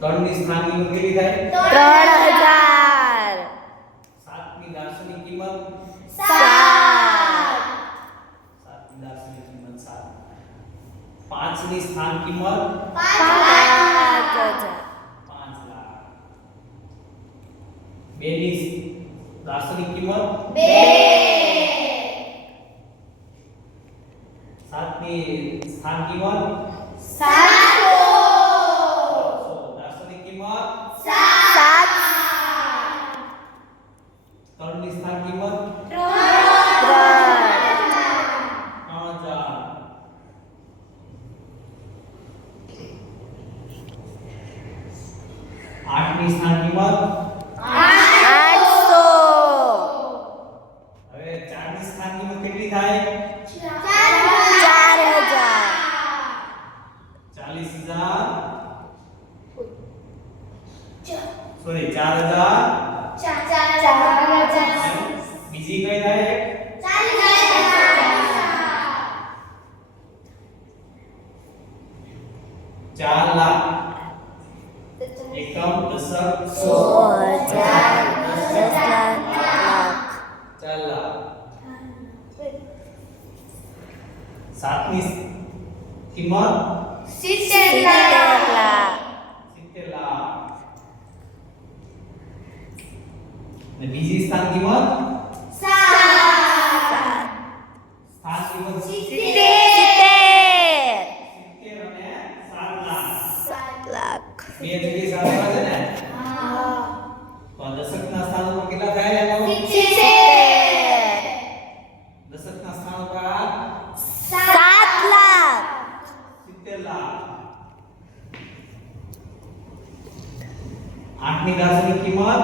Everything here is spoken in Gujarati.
3 ની સ્થાન કિંમત કેટલી થાય? 3000. 7 ની દાર્શનિક કિંમત 7. 7 ની દાર્શનિક કિંમત 7. 5 ની સ્થાન કિંમત 5000. 5 લાખ. 2 ની દાર્શનિક કિંમત 2. 7 ની સ્થાન કિંમત 700. દાર્શનિક કિંમત 7. 3 ની સ્થાન કિંમત 3000. 8 ની સ્થાન કિંમત 800. હવે 4 ની સ્થાન કિંમત કેટલી થાય? 4000. 40000 સોરી 4000 બીજી કઈ થાય? 4 લાખ એકમ દશક 100 10,000. 4 લાખ 7 ની કિંમત 70 લાખ. 70 લાખ ને બીજી સ્થાન કિંમત સ્થાન કિંમત 70 અને 7 લાખ 7 લાખ. બે જગ્યાએ સાથે આવે છે ને તો આ દશકના સ્થાન ઉપર કેટલા થાય? આનો 70. દશકના સ્થાન ઉપર 7 લાખ. 70 લાખ 8 ની દાર્શનિક કિંમત